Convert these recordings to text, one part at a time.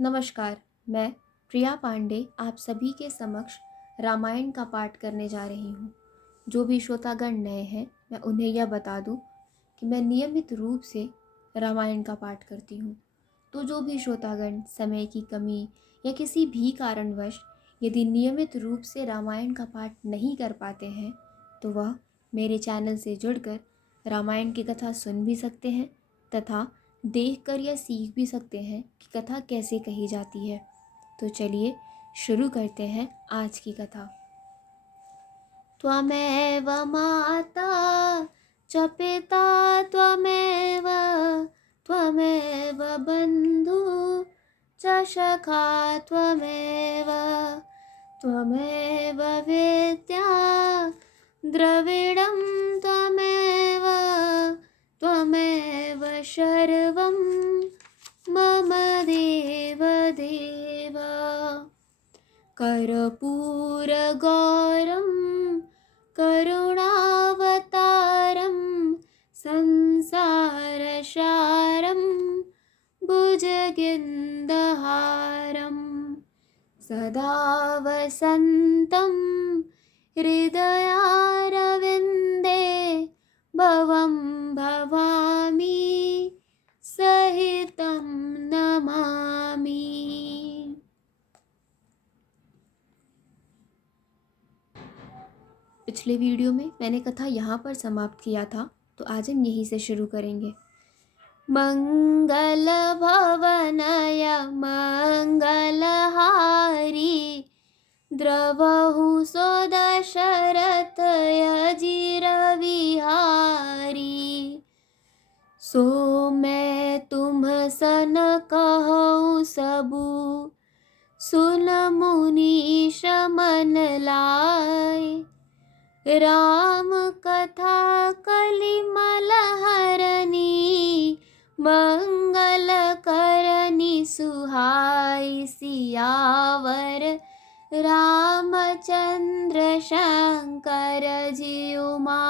नमस्कार। मैं प्रिया पांडे आप सभी के समक्ष रामायण का पाठ करने जा रही हूँ। जो भी श्रोतागण नए हैं, मैं उन्हें यह बता दूँ कि मैं नियमित रूप से रामायण का पाठ करती हूँ। तो जो भी श्रोतागण समय की कमी या किसी भी कारणवश यदि नियमित रूप से रामायण का पाठ नहीं कर पाते हैं, तो वह मेरे चैनल से जुड़कर रामायण की कथा सुन भी सकते हैं तथा देखकर यह सीख भी सकते हैं कि कथा कैसे कही जाती है। तो चलिए शुरू करते हैं आज की कथा। त्वमेव माता च पिता त्वमेव त्वमेव बन्धु च सखा त्वमेव त्वमेव वेद्या द्रविडं त्वमेव त्वमेव सर्वं मम देव देव। कर्पूरगौरं करुणावतारं संसारसारं भुजगेन्दुहारं सदा वसन्तं हृदयारविन्दे भवं भवामि सहितं नमामि। पिछले वीडियो में मैंने कथा यहाँ पर समाप्त किया था, तो आज हम यहीं से शुरू करेंगे। मंगल भवनय मंगलहारी द्रवहु सो दशरथ अजिर विहारी। सो मैं तुम सन कहूँ सबू सुन मुनीश मन लाए। राम कथा कलिमल हरनी मंगल करनी सुहाई। सियावर रामचंद्र शंकर जी उमा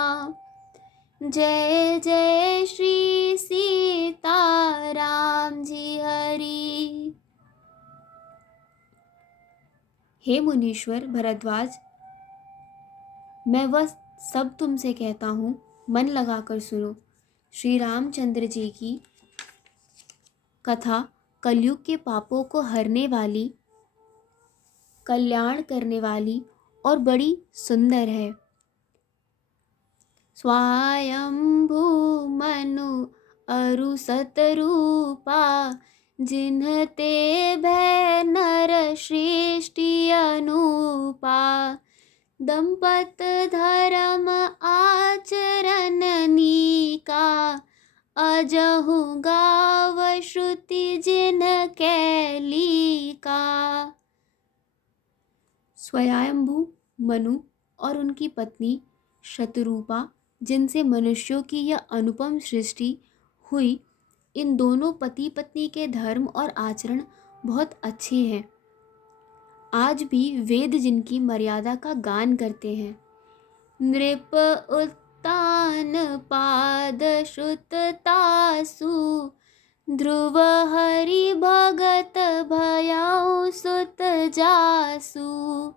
जय जय श्री सीताराम जी हरि। हे मुनीश्वर भरद्वाज, मैं वह सब तुमसे कहता हूँ, मन लगाकर सुनो। श्री रामचंद्र जी की कथा कलयुग के पापों को हरने वाली, कल्याण करने वाली और बड़ी सुंदर है। स्वायंभू मनु अरु सतरूपा जिन्हते भय नर सृष्टि अनूपा। दंपत धर्म आचरण नीका अजहु गाव श्रुति जिन कैलिका। स्वयंभू मनु और उनकी पत्नी शतरूपा, जिनसे मनुष्यों की यह अनुपम सृष्टि हुई, इन दोनों पति पत्नी के धर्म और आचरण बहुत अच्छे हैं। आज भी वेद जिनकी मर्यादा का गान करते हैं। नृप उत्तान पाद श्रुत तासु ध्रुव हरि भगत भयाउ सुत जासु।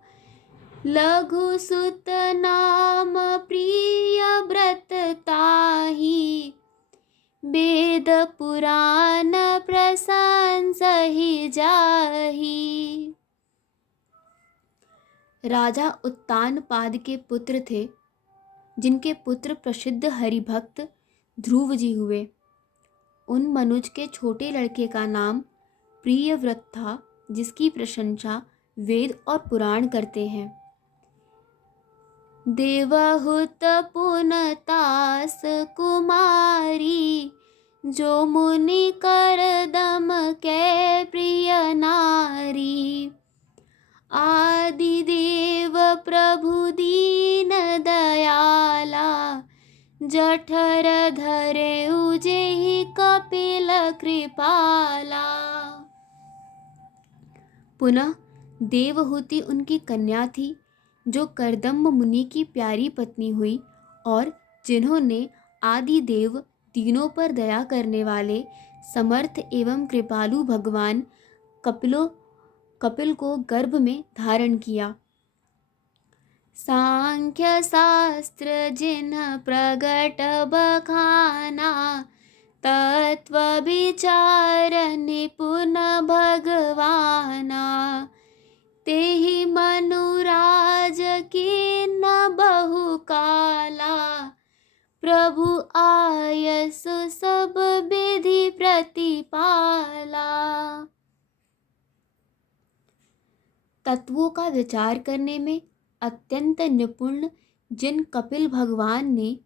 लघु सुत नाम प्रिय व्रत ताहि वेद पुराण प्रशंसहि जाहि। राजा उत्तानपाद के पुत्र थे, जिनके पुत्र प्रसिद्ध हरिभक्त ध्रुव जी हुए। उन मनुज के छोटे लड़के का नाम प्रियव्रत था, जिसकी प्रशंसा वेद और पुराण करते हैं। देवहुत पुनतास कुमारी जो मुनि कर दम के प्रिय नारी। आदि देव प्रभु दीन दयाला जठर धरे उजेहि कपिल कृपाला। पुनः देवहूति उनकी कन्या थी, जो करदम्ब मुनि की प्यारी पत्नी हुई और जिन्होंने आदि देव तीनों पर दया करने वाले समर्थ एवं कृपालु भगवान कपिल को गर्भ में धारण किया। सांख्य शास्त्र जिन्ह प्रगट बखाना, तत्व विचार निपुण भगवाना। तेहि मनुराज कीन बहु काला, प्रभु आयस सब विधि प्रतिपाला। तत्वों का विचार करने में अत्यंत निपुण जिन कपिल भगवान ने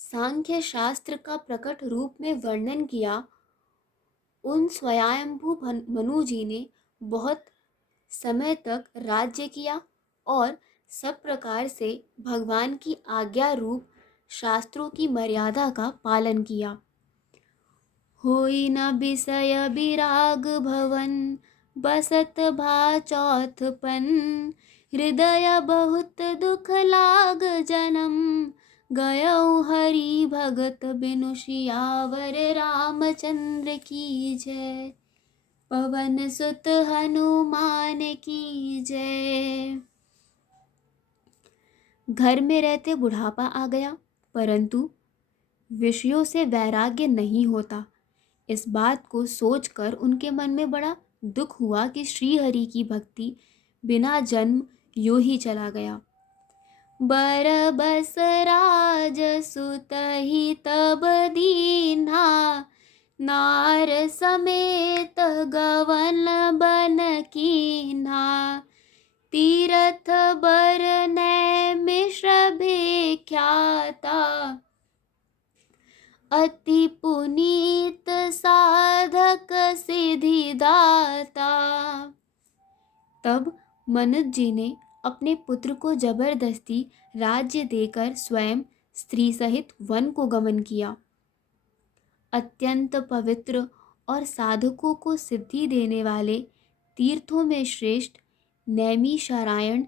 सांख्य शास्त्र का प्रकट रूप में वर्णन किया, उन स्वयंभू मनु जी ने बहुत समय तक राज्य किया और सब प्रकार से भगवान की आज्ञा रूप शास्त्रों की मर्यादा का पालन किया। होई न विषय विराग भवन, बसत भा चौथपन। हृदय बहुत दुख लाग जन्म, गयौ हरि भगत बिनु सियावर रामचंद्र की जय। पवन सुत हनुमान की जय। घर में रहते बुढ़ापा आ गया, परंतु विषयों से वैराग्य नहीं होता। इस बात को सोचकर उनके मन में बड़ा दुख हुआ कि श्री हरि की भक्ति बिना जन्म यूं ही चला गया। बरबस राज सुत ही तब दीन्हा, नार समेत गवन बन कीन्हा। तीरथ बरनै मिश्र विख्याता, अति पुनीत साधक सिद्धिदाता। तब मनुज जी ने अपने पुत्र को जबरदस्ती राज्य देकर स्वयं स्त्री सहित वन को गमन किया। अत्यंत पवित्र और साधकों को सिद्धि देने वाले तीर्थों में श्रेष्ठ नैमिषारण्य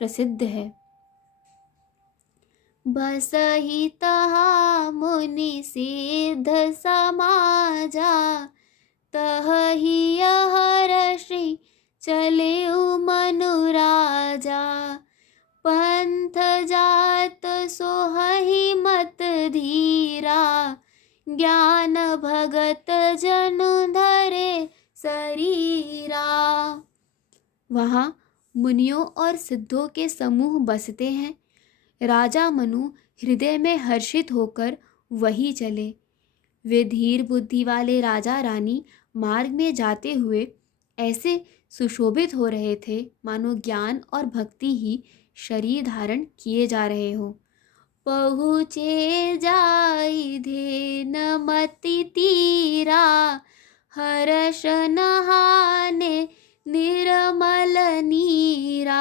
प्रसिद्ध है। बसहि तहा मुनि सिद्ध समाजा, तहि हर्षि चले मनुराजा। पंथ जात सोहहि मत धीरा, ज्ञान भगत जनु धरे शरीरा। वहाँ मुनियों और सिद्धों के समूह बसते हैं। राजा मनु हृदय में हर्षित होकर वही चले। वे धीर बुद्धि वाले राजा रानी मार्ग में जाते हुए ऐसे सुशोभित हो रहे थे मानो ज्ञान और भक्ति ही शरीर धारण किए जा रहे हो। पहुँचे जाई धेन मति तीरा, हर्ष नहाने निर्मल नीरा।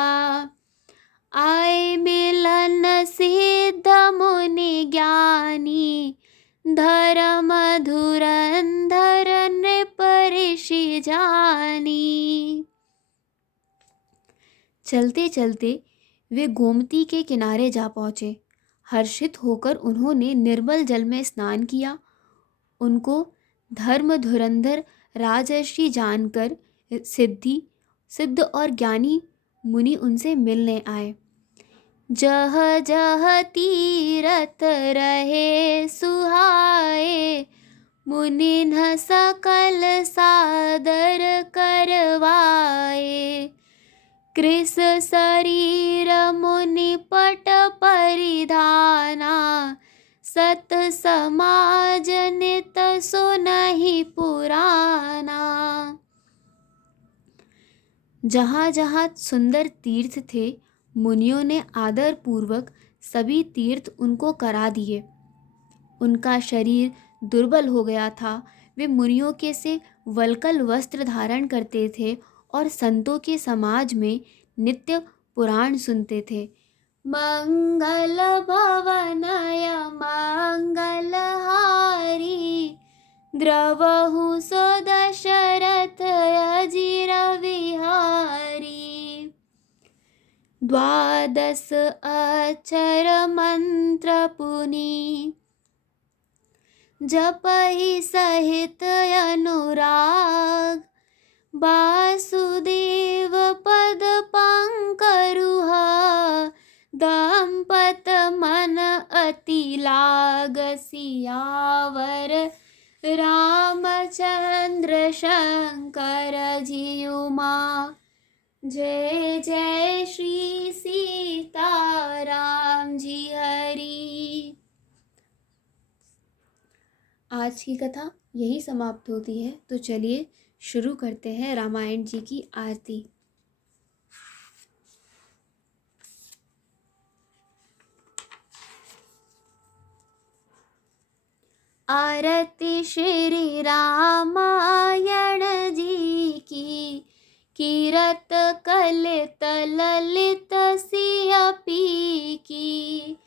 आए मिलन सिद्ध मुनि ज्ञानी, धर्म धुरंधर नृप ऋषि जानी। चलते चलते वे गोमती के किनारे जा पहुँचे। हर्षित होकर उन्होंने निर्मल जल में स्नान किया। उनको धर्म धुरंधर राजर्षि जानकर सिद्ध और ज्ञानी मुनि उनसे मिलने आए। जह जह तीरथ रहे सुहाए, मुनिन्ह सकल सादर करवाए। कृस शरीर मुनि पट परिधाना, सत समाज नित सुनहि पुराना। जहाँ जहाँ सुंदर तीर्थ थे, मुनियों ने आदर पूर्वक सभी तीर्थ उनको करा दिए। उनका शरीर दुर्बल हो गया था। वे मुनियों के से वल्कल वस्त्र धारण करते थे और संतों के समाज में नित्य पुराण सुनते थे। मंगल भवनय मंगल हारी, द्रवहु सो दशरथ अजिर विहारी। द्वादश अक्षर मंत्र पुनि, जपहि सहित अनुराग। वासुदेव पद पंकरुहा दंपत मन अति लाग सियावर रामचंद्र शंकर जियुमा। जय जय श्री सीताराम जी हरि। आज की कथा यही समाप्त होती है, तो चलिए शुरू करते हैं रामायण जी की आरती। आरती श्री रामायण जी की, कीरत कलित ललित सियपी की।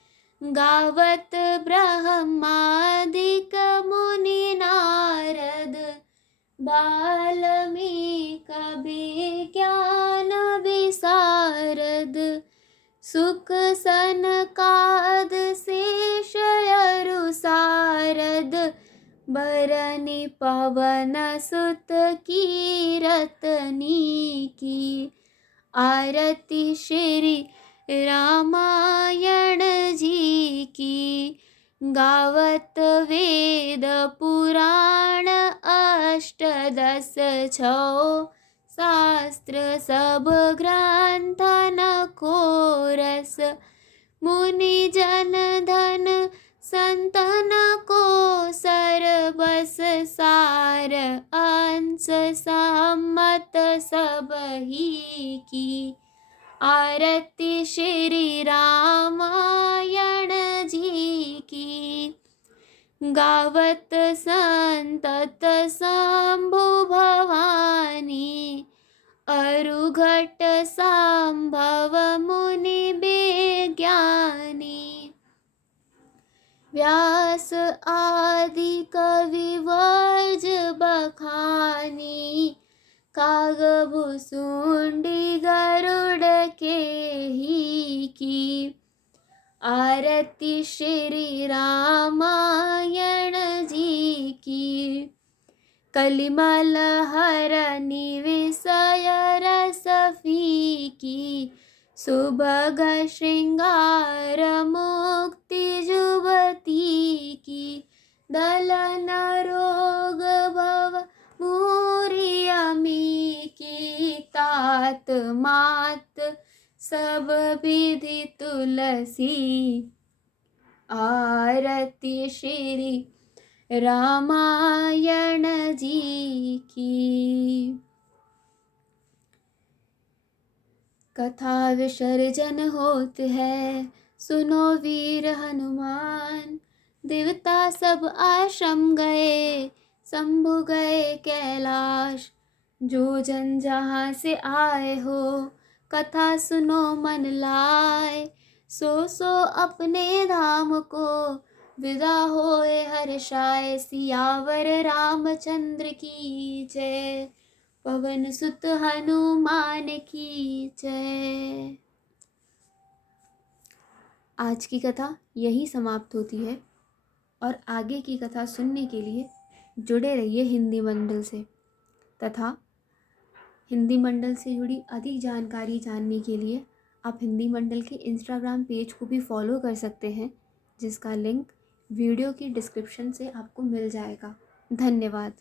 गावत ब्रह्मादिक मुनि नारद, बाल्मीक विज्ञान विशारद। सुख सनकाद शेष अरु सारद, बरनि पवन सुत कीरतनी की। आरती श्री रामायण जी की, गावत वेद पुराण अष्टदश छौ। शास्त्र सब ग्रंथन को रस, मुनि जन धन संतन को सरबस सार। अंश सम्मत सब ही की। आरती श्री रामायण जी की, गावत संतत शंभु भवानी। अरुघट संभव मुनि विज्ञानी। व्यास आदि कवि वर्ज बखानी। कागभुसुंडी गरुड़ के ही की। आरती श्री रामायण जी की, कलिमल हरनि विषय रस फीकी। सुभग श्रृंगार मुक्ति जुबती की। दलन रोग भव मूरी अमी की। तात मात सब विधि तुलसी। आरती श्री रामायण जी की। कथा विसर्जन होत है, सुनो वीर हनुमान। देवता सब आश्रम गए, शंभु गए कैलाश। जो जन जहाँ से आए हो, कथा सुनो मन लाए। सो सो अपने धाम को, विदा होए हर्षाए। सियावर रामचंद्र की जय, पवन सुत हनुमान की जय। आज की कथा यही समाप्त होती है, और आगे की कथा सुनने के लिए जुड़े रहिए हिंदी मंडल से, तथा हिंदी मंडल से जुड़ी अधिक जानकारी जानने के लिए आप हिंदी मंडल के इंस्टाग्राम पेज को भी फॉलो कर सकते हैं, जिसका लिंक वीडियो की डिस्क्रिप्शन से आपको मिल जाएगा। धन्यवाद।